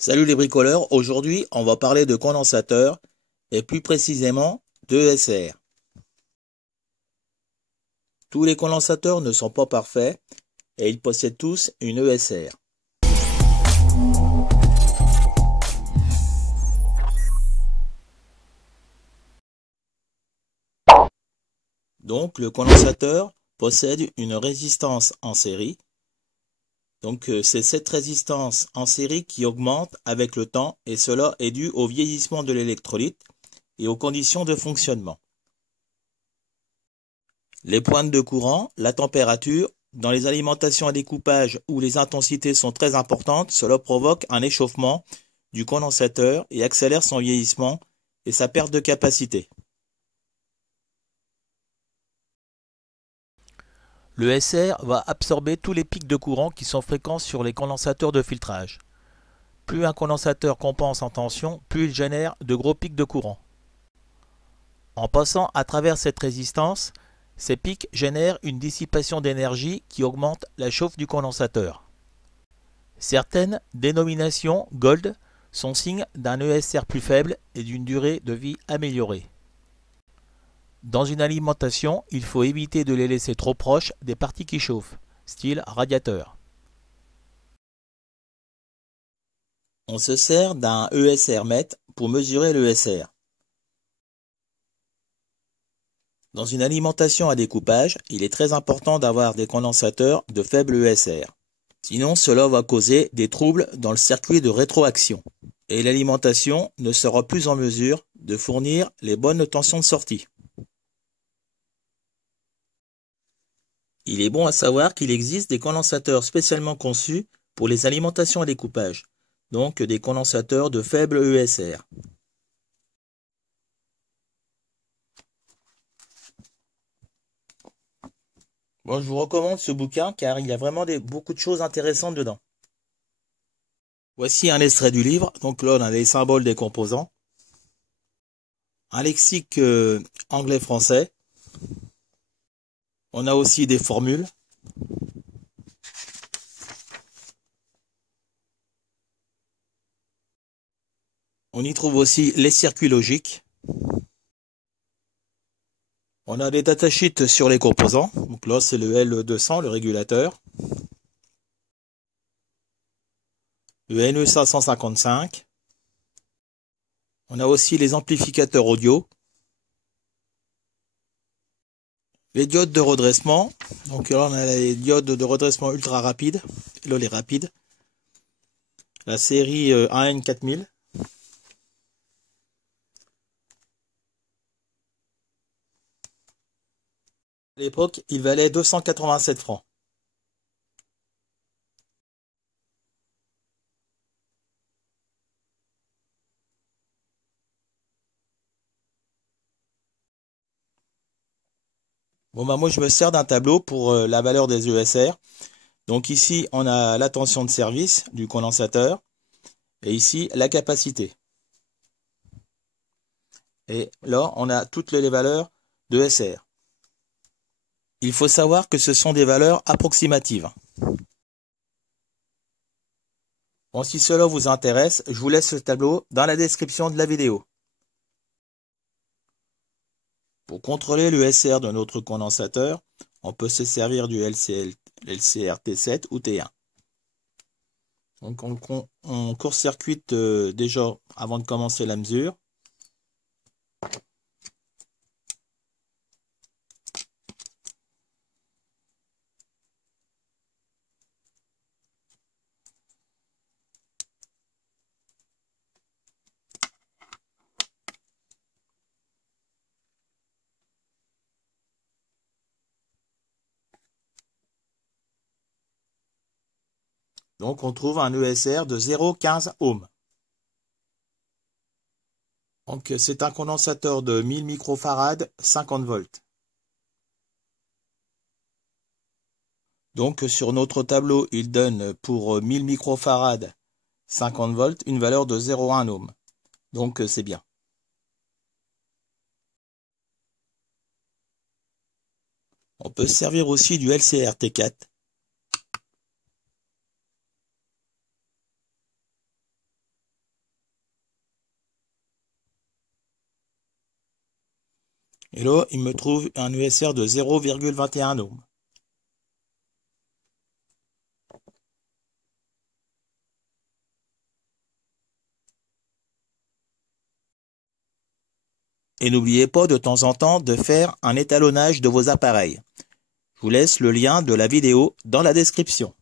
Salut les bricoleurs, aujourd'hui on va parler de condensateurs et plus précisément d'ESR. Tous les condensateurs ne sont pas parfaits et ils possèdent tous une ESR. Donc le condensateur possède une résistance en série. Donc c'est cette résistance en série qui augmente avec le temps et cela est dû au vieillissement de l'électrolyte et aux conditions de fonctionnement. Les pointes de courant, la température, dans les alimentations à découpage où les intensités sont très importantes, cela provoque un échauffement du condensateur et accélère son vieillissement et sa perte de capacité. Le SR va absorber tous les pics de courant qui sont fréquents sur les condensateurs de filtrage. Plus un condensateur compense en tension, plus il génère de gros pics de courant. En passant à travers cette résistance, ces pics génèrent une dissipation d'énergie qui augmente la chauffe du condensateur. Certaines dénominations Gold sont signes d'un ESR plus faible et d'une durée de vie améliorée. Dans une alimentation, il faut éviter de les laisser trop proches des parties qui chauffent, style radiateur. On se sert d'un ESR mètre pour mesurer l'ESR. Dans une alimentation à découpage, il est très important d'avoir des condensateurs de faible ESR. Sinon, cela va causer des troubles dans le circuit de rétroaction. Et l'alimentation ne sera plus en mesure de fournir les bonnes tensions de sortie. Il est bon à savoir qu'il existe des condensateurs spécialement conçus pour les alimentations à découpage, donc des condensateurs de faible ESR. Bon, je vous recommande ce bouquin car il y a vraiment beaucoup de choses intéressantes dedans. Voici un extrait du livre. Donc là, on a les symboles des composants. Un lexique anglais-français. On a aussi des formules. On y trouve aussi les circuits logiques. On a des datasheets sur les composants. Donc là, c'est le L200, le régulateur. Le NE555. On a aussi les amplificateurs audio. Les diodes de redressement. Donc là, on a les diodes de redressement ultra rapides. Là, les rapides. La série AN4000. À l'époque, il valait 287 francs. Bon, bah moi, je me sers d'un tableau pour la valeur des ESR. Donc ici, on a la tension de service du condensateur. Et ici, la capacité. Et là, on a toutes les valeurs de ESR. Il faut savoir que ce sont des valeurs approximatives. Bon, si cela vous intéresse, je vous laisse ce tableau dans la description de la vidéo. Pour contrôler le SR de notre condensateur, on peut se servir du LCR T7 ou T1. Donc on court-circuite déjà avant de commencer la mesure. Donc on trouve un ESR de 0,15 ohms. Donc c'est un condensateur de 1000 microfarads, 50 volts. Donc sur notre tableau, il donne pour 1000 microfarads, 50 volts, une valeur de 0,1 ohm. Donc c'est bien. On peut se servir aussi du LCR T4. Et là, il me trouve un USR de 0,21 ohms. Et n'oubliez pas de temps en temps de faire un étalonnage de vos appareils. Je vous laisse le lien de la vidéo dans la description.